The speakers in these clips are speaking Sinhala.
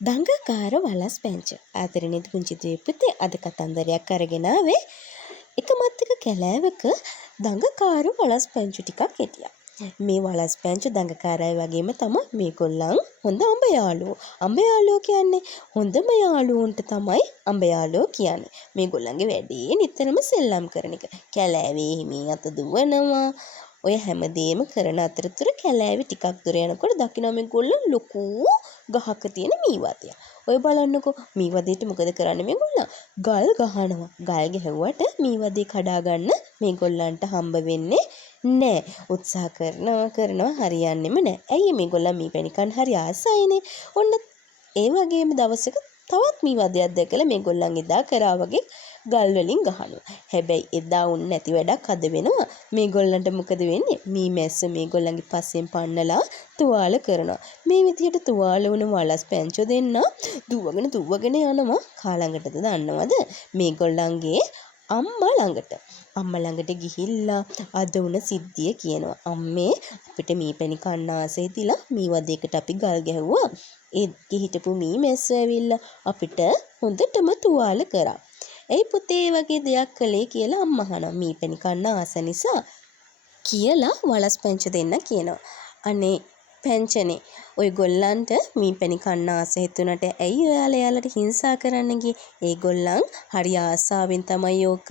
දඟකාර වලස් පැංච. ආදරණීය පුංචි දීපුතේ අද කතන්දරයක් අරගෙන ආවේ. එක මත්තක කැලෑවක දඟකාරු වලස් පැංචු ටිකක් හිටියා. මේ වලස් පැංචු දඟකාරයි වගේම තමයි මේගොල්ලන් හොඳ අඹ යාළුවෝ. අඹ යාළුවෝ කියන්නේ හොඳම යාළුවන්ට තමයි අඹ යාළුවෝ කියන්නේ. මේගොල්ලන්ගේ වැඩේ නිතරම සෙල්ලම් කරන එක. කැලෑවේ හිමී අත දුවනවා. ඔය හැමදේම කරන අතරතුර කැලෑවේ ටිකක් දුර යනකොට දකින්න මේගොල්ලෝ ලොකු ගහක තියෙන මීවදයක්. ඔය බලන්නකෝ මීවදේට මොකද කරන්නේ මේගොල්ලෝ? ගල් ගහනවා. ගල් ගැහුවට මීවදේ කඩා ගන්න මේගොල්ලන්ට හම්බ වෙන්නේ නෑ. උත්සාහ කරනවා හරියන්නේම නෑ. ඇයි මේගොල්ලන් මීපැණි කන්න හරි ආසයිනේ. ඔන්න ඒ වගේම දවසක තවත් මීවදයක් දැකලා මේගොල්ලන් එදා කරා වගේ ගල් වලින් ගහනවා. හැබැයි එදා උන් නැති වැඩක් අද වෙනවා. මේගොල්ලන්ට මොකද වෙන්නේ? මී මැස්ස මේගොල්ලන්ගේ පස්සෙන් පන්නලා තුවාල කරනවා. මේ විදිහට තුවාල වුණ වලස් පැංචෝ දෙන්න දුවගෙන යනවා කාළඟටද දන්නවද? මේගොල්ලන්ගේ අම්මා ළඟට. අම්මා ළඟට ගිහිල්ලා අද වුණ සිද්ධිය කියනවා. අම්මේ අපිට මීපැණි කන්න ආසයි තියලා මී වදයකට අපි ගල් ගැහුවා. ඒ හිටපු මී මැස්සෝ ඇවිල්ලා අපිට හොඳටම තුවාල කරා. ඇයි පුතේ වගේ දෙයක් කළේ කියලා අම්මා අහනවා. මීපැණි කන්න ආස නිසා කියලා වලස් පැංචෝ දෙන්න කියනවා. අනේ පැංචනේ ඔයගොල්ලන්ට මීපැණි කන්න ආස හිතුණට ඇයි ඔයාලා යාළුවට හිංසා කරන්න ගියේ? ඒගොල්ලන් හරි ආසාවෙන් තමයි ඕක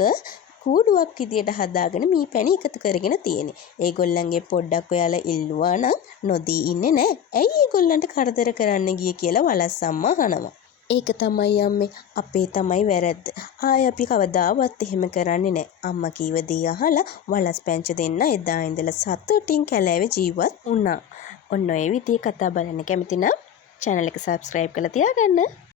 කූඩුවක් විදියට හදාගෙන මීපැණි එකතු කරගෙන තියෙන්නේ. ඒගොල්ලන්ගේ පොඩ්ඩක් ඔයාලා ඉල්ලුවා නම් නොදී ඉන්නේ නැහැ. ඇයි ඒගොල්ලන්ට කරදර කරන්න ගියේ කියලා වලස් අම්මා අහනවා. ඒක තමයි අම්මේ අපේ තමයි වැරද්ද. ආයේ අපි කවදාවත් එහෙම කරන්නේ නැහැ. අම්මා කීව දේ අහලා වලස් පැංචෝ දෙන්න එදා ඉඳලා සතුටින් කැලෑවේ ජීවත් වුණා. ඔන්න ඔය විදිහේ කතා බලන්න කැමති නම් channel එක subscribe කරලා තියාගන්න.